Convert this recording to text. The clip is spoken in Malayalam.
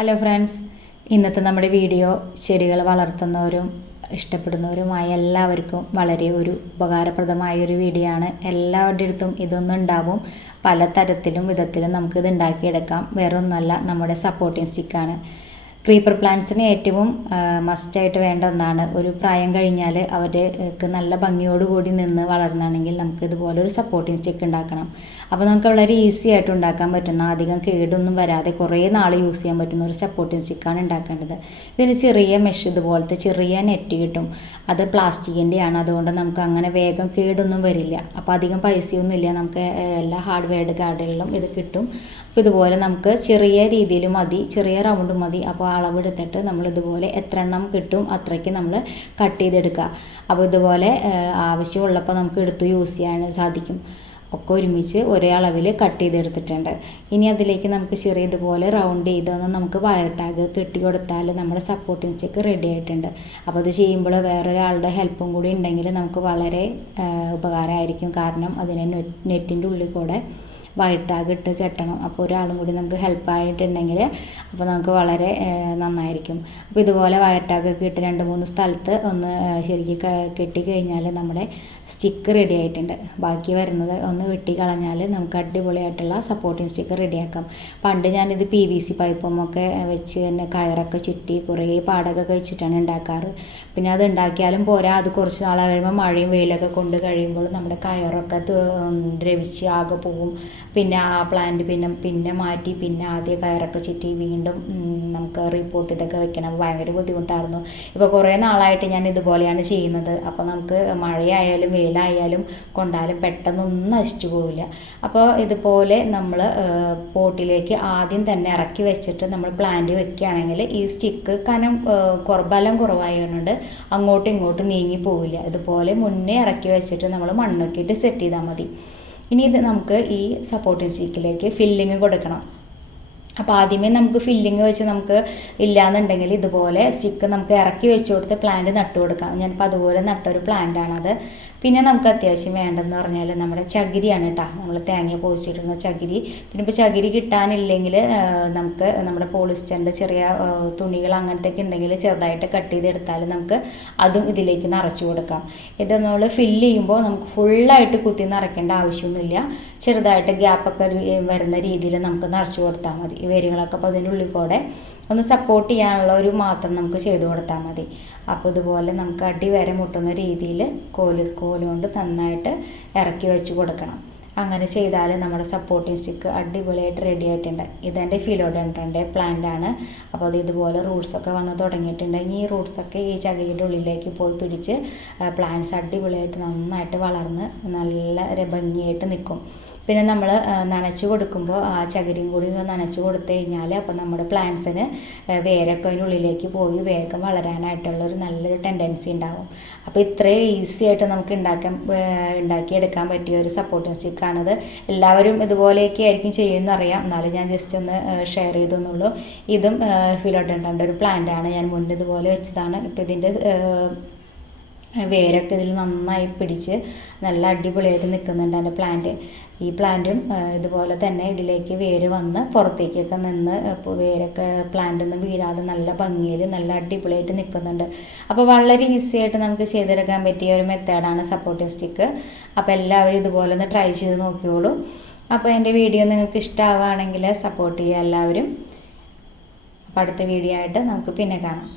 ഹലോ ഫ്രണ്ട്സ്, ഇന്നത്തെ നമ്മുടെ വീഡിയോ ചെടികൾ വളർത്തുന്നവരും ഇഷ്ടപ്പെടുന്നവരുമായ എല്ലാവർക്കും വളരെ ഒരു ഉപകാരപ്രദമായ ഒരു വീഡിയോ ആണ്. എല്ലാവരുടെ അടുത്തും ഇതൊന്നും ഉണ്ടാവും. പല തരത്തിലും വിധത്തിലും നമുക്കിത് ഉണ്ടാക്കിയെടുക്കാം. വേറെ ഒന്നല്ല, നമ്മുടെ സപ്പോർട്ടിങ് സ്റ്റിക്കാണ്. ക്രീപ്പർ പ്ലാന്റ്സിന് ഏറ്റവും മസ്റ്റായിട്ട് വേണ്ട ഒന്നാണ്. ഒരു പ്രായം കഴിഞ്ഞാൽ അവർക്ക് നല്ല ഭംഗിയോടുകൂടി നിന്ന് വളർന്നാണെങ്കിൽ നമുക്ക് ഇതുപോലെ ഒരു സപ്പോർട്ടിങ് സ്റ്റിക്ക് ഉണ്ടാക്കണം. അപ്പോൾ നമുക്ക് വളരെ ഈസി ആയിട്ട് ഉണ്ടാക്കാൻ പറ്റുന്ന, അധികം കേടൊന്നും വരാതെ കുറേ നാൾ യൂസ് ചെയ്യാൻ പറ്റുന്ന ഒരു സപ്പോർട്ടിങ് സ്റ്റിക്കാണ് ഉണ്ടാക്കേണ്ടത്. ഇതിന് ചെറിയ മെഷ് ഇതുപോലത്തെ ചെറിയ നെറ്റ് കിട്ടും. അത് പ്ലാസ്റ്റിക്കിൻ്റെയാണ്, അതുകൊണ്ട് നമുക്ക് അങ്ങനെ വേഗം കേടൊന്നും വരില്ല. അപ്പോൾ അധികം പൈസയൊന്നും ഇല്ല, നമുക്ക് എല്ലാ ഹാർഡ്വെയർഡ് കടകളിലും ഇത് കിട്ടും. അപ്പോൾ ഇതുപോലെ നമുക്ക് ചെറിയ രീതിയിൽ മതി, ചെറിയ റൗണ്ട് മതി. അപ്പോൾ അളവെടുത്തിട്ട് നമ്മൾ ഇതുപോലെ എത്ര എണ്ണം കിട്ടും അത്രയ്ക്ക് നമ്മൾ കട്ട് ചെയ്തെടുക്കുക. അപ്പോൾ ഇതുപോലെ ആവശ്യമുള്ളപ്പോൾ നമുക്ക് എടുത്ത് യൂസ് ചെയ്യാൻ സാധിക്കും. ഒക്കെ ഒരുമിച്ച് ഒരേ അളവിൽ കട്ട് ചെയ്തെടുത്തിട്ടുണ്ട്. ഇനി അതിലേക്ക് നമുക്ക് ചെറിയ ഇതുപോലെ റൗണ്ട് ചെയ്തൊന്ന് നമുക്ക് വയർ ടാഗ് കെട്ടി കൊടുത്താൽ നമ്മുടെ സപ്പോർട്ടിങ് സ്റ്റിക്ക് റെഡി ആയിട്ടുണ്ട്. അപ്പോൾ അത് ചെയ്യുമ്പോൾ വേറൊരാളുടെ ഹെൽപ്പും കൂടി ഉണ്ടെങ്കിൽ നമുക്ക് വളരെ ഉപകാരമായിരിക്കും. കാരണം അതിനെ നെറ്റിൻ്റെ ഉള്ളിൽ കൂടെ വയർ ടാഗ് ഇട്ട് കെട്ടണം. അപ്പോൾ ഒരാളും കൂടി നമുക്ക് ഹെൽപ്പായിട്ടുണ്ടെങ്കിൽ അപ്പോൾ നമുക്ക് വളരെ നന്നായിരിക്കും. അപ്പോൾ ഇതുപോലെ വയർ ടാഗൊക്കെ ഇട്ട് 2-3 സ്ഥലത്ത് ഒന്ന് ശരിക്കും കെട്ടി കഴിഞ്ഞാൽ നമ്മുടെ സ്റ്റിക്ക് റെഡി ആയിട്ടുണ്ട്. ബാക്കി വരുന്നത് ഒന്ന് വെട്ടി കളഞ്ഞാൽ നമുക്ക് അടിപൊളിയായിട്ടുള്ള സപ്പോർട്ടിങ് സ്റ്റിക്ക് റെഡിയാക്കാം. പണ്ട് ഞാനിത് PVC പൈപ്പുമൊക്കെ വെച്ച് തന്നെ കയറൊക്കെ ചുറ്റി കുറേ പാടൊക്കെ വെച്ചിട്ടാണ് ഉണ്ടാക്കാറ്. പിന്നെ അത് ഉണ്ടാക്കിയാലും പോരാ, അത് കുറച്ച് നാൾ കഴിയുമ്പോൾ മഴയും വെയിലൊക്കെ കൊണ്ട് കഴിയുമ്പോൾ നമ്മുടെ കയറൊക്കെ ദ്രവിച്ച് ആകെ പോവും. പിന്നെ ആ പ്ലാന്റ് പിന്നെ മാറ്റി പിന്നെ ആദ്യം കയറൊക്കെ ചുറ്റി വീണ്ടും നമുക്ക് റിപ്പോർട്ട് ഇതൊക്കെ വെക്കണം. ഭയങ്കര ബുദ്ധിമുട്ടായിരുന്നു. ഇപ്പോൾ കുറേ നാളായിട്ട് ഞാൻ ഇതുപോലെയാണ് ചെയ്യുന്നത്. അപ്പോൾ നമുക്ക് മഴയായാലും വെയിലായാലും കൊണ്ടാലും പെട്ടെന്നൊന്നും നശിച്ചു പോവില്ല. അപ്പോൾ ഇതുപോലെ നമ്മൾ പോട്ടിലേക്ക് ആദ്യം തന്നെ ഇറക്കി വെച്ചിട്ട് നമ്മൾ പ്ലാന്റ് വെക്കുകയാണെങ്കിൽ ഈ സ്റ്റിക്ക് കനം ബലം കുറവായതുകൊണ്ട് അങ്ങോട്ടും ഇങ്ങോട്ടും നീങ്ങി പോവില്ല. ഇതുപോലെ മുന്നേ ഇറക്കി വെച്ചിട്ട് നമ്മൾ മണ്ണൊക്കെ ഇട്ട് സെറ്റ് ചെയ്താൽ മതി. ഇനി ഇത് നമുക്ക് ഈ സപ്പോർട്ടിങ് സ്റ്റിക്കിലേക്ക് ഫില്ലിങ് കൊടുക്കണം. അപ്പോൾ ആദ്യമേ നമുക്ക് ഫില്ലിങ് വെച്ച് നമുക്ക് ഇല്ലയെന്നുണ്ടെങ്കിൽ ഇതുപോലെ സ്റ്റിക്ക് നമുക്ക് ഇറക്കി വെച്ച് കൊടുത്ത് പ്ലാന്റ് നട്ടു കൊടുക്കാം. ഞാനിപ്പോൾ അതുപോലെ നട്ടൊരു പ്ലാന്റാണത്. പിന്നെ നമുക്ക് അത്യാവശ്യം വേണ്ടതെന്ന് പറഞ്ഞാൽ നമ്മുടെ ചകിരിയാണ് കേട്ടോ. നമ്മൾ തേങ്ങ പൊതിച്ചിടുന്ന ചകിരി. പിന്നെ ഇപ്പോൾ ചകിരി കിട്ടാനില്ലെങ്കിൽ നമുക്ക് നമ്മുടെ പോളിസ്റ്ററിൻ്റെ ചെറിയ തുണികൾ അങ്ങനത്തെയൊക്കെ ഉണ്ടെങ്കിൽ ചെറുതായിട്ട് കട്ട് ചെയ്തെടുത്താൽ നമുക്ക് അതും ഇതിലേക്ക് നിറച്ച് കൊടുക്കാം. ഇത് നമ്മൾ ഫില്ല് ചെയ്യുമ്പോൾ നമുക്ക് ഫുള്ളായിട്ട് കുത്തി നിറയ്ക്കേണ്ട ആവശ്യമൊന്നുമില്ല. ചെറുതായിട്ട് ഗ്യാപ്പൊക്കെ വരുന്ന രീതിയിൽ നമുക്ക് നിറച്ച് കൊടുത്താൽ മതി. ഈ വേരുകളൊക്കെ അപ്പോൾ അതിൻ്റെ ഉള്ളിൽ കൂടെ ഒന്ന് സപ്പോർട്ട് ചെയ്യാനുള്ള ഒരു മാത്രം നമുക്ക് ചെയ്തു കൊടുത്താൽ മതി. അപ്പോൾ ഇതുപോലെ നമുക്ക് അടി വരെ മുട്ടുന്ന രീതിയിൽ കോലുകൊണ്ട് നന്നായിട്ട് ഇറക്കി വെച്ച് കൊടുക്കണം. അങ്ങനെ ചെയ്താൽ നമ്മുടെ സപ്പോർട്ടിങ് സ്റ്റിക്ക് അടിപൊളിയായിട്ട് റെഡി ആയിട്ടുണ്ട്. ഇതെൻ്റെ ഫിലോഡെൻഡ്രൻ്റെ പ്ലാന്റാണ്. അപ്പോൾ അത് ഇതുപോലെ റൂട്ട്സൊക്കെ വന്ന് തുടങ്ങിയിട്ടുണ്ട്. ഈ റൂട്ട്സൊക്കെ ഈ ചകിരിയുടെ ഉള്ളിലേക്ക് പോയി പിടിച്ച് പ്ലാന്റ്സ് അടിപൊളിയായിട്ട് നന്നായിട്ട് വളർന്ന് നല്ല ഭംഗിയായിട്ട് നിൽക്കും. പിന്നെ നമ്മൾ നനച്ച് കൊടുക്കുമ്പോൾ ആ ചകിരിയും കൂടി നനച്ച് കൊടുത്തു കഴിഞ്ഞാൽ അപ്പോൾ നമ്മുടെ പ്ലാന്റ്സിന് വേരൊക്കെ അതിനുള്ളിലേക്ക് പോയി വേഗം വളരാനായിട്ടുള്ളൊരു നല്ലൊരു ടെൻഡൻസി ഉണ്ടാകും. അപ്പോൾ ഇത്രയും ഈസി ആയിട്ട് നമുക്ക് ഉണ്ടാക്കിയെടുക്കാൻ പറ്റിയ ഒരു സപ്പോർട്ടിങ് സ്റ്റിക്കാണത്. എല്ലാവരും ഇതുപോലെയൊക്കെ ആയിരിക്കും ചെയ്യുമെന്നറിയാം, എന്നാലും ഞാൻ ജസ്റ്റ് ഒന്ന് ഷെയർ ചെയ്തെന്നുള്ളൂ. ഇതും ഫിലോഡെൻഡ്രൻ്റെ ഒരു പ്ലാന്റാണ്. ഞാൻ മുന്നേ ഇതുപോലെ വെച്ചതാണ്. ഇപ്പോൾ ഇതിൻ്റെ വേരൊക്കെ ഇതിൽ നന്നായി പിടിച്ച് നല്ല അടിപൊളിയായിട്ട് നിൽക്കുന്നുണ്ട് എൻ്റെ പ്ലാന്റ്. ഈ പ്ലാന്റും ഇതുപോലെ തന്നെ ഇതിലേക്ക് വേര് വന്ന് പുറത്തേക്കൊക്കെ നിന്ന് വേരൊക്കെ പ്ലാന്റൊന്നും വീഴാതെ നല്ല ഭംഗിയിൽ നല്ല അടിപൊളിയായിട്ട് നിൽക്കുന്നുണ്ട്. അപ്പോൾ വളരെ ഈസി ആയിട്ട് നമുക്ക് ചെയ്തെടുക്കാൻ പറ്റിയ ഒരു മെത്തേഡാണ് സപ്പോർട്ടിങ് സ്റ്റിക്ക്. അപ്പോൾ എല്ലാവരും ഇതുപോലെ ഒന്ന് ട്രൈ ചെയ്ത് നോക്കിയോളൂ. അപ്പോൾ എൻ്റെ വീഡിയോ നിങ്ങൾക്ക് ഇഷ്ടമാവുകയാണെങ്കിൽ സപ്പോർട്ട് ചെയ്യുക എല്ലാവരും. അപ്പോൾ അടുത്ത വീഡിയോ ആയിട്ട് നമുക്ക് പിന്നെ കാണാം.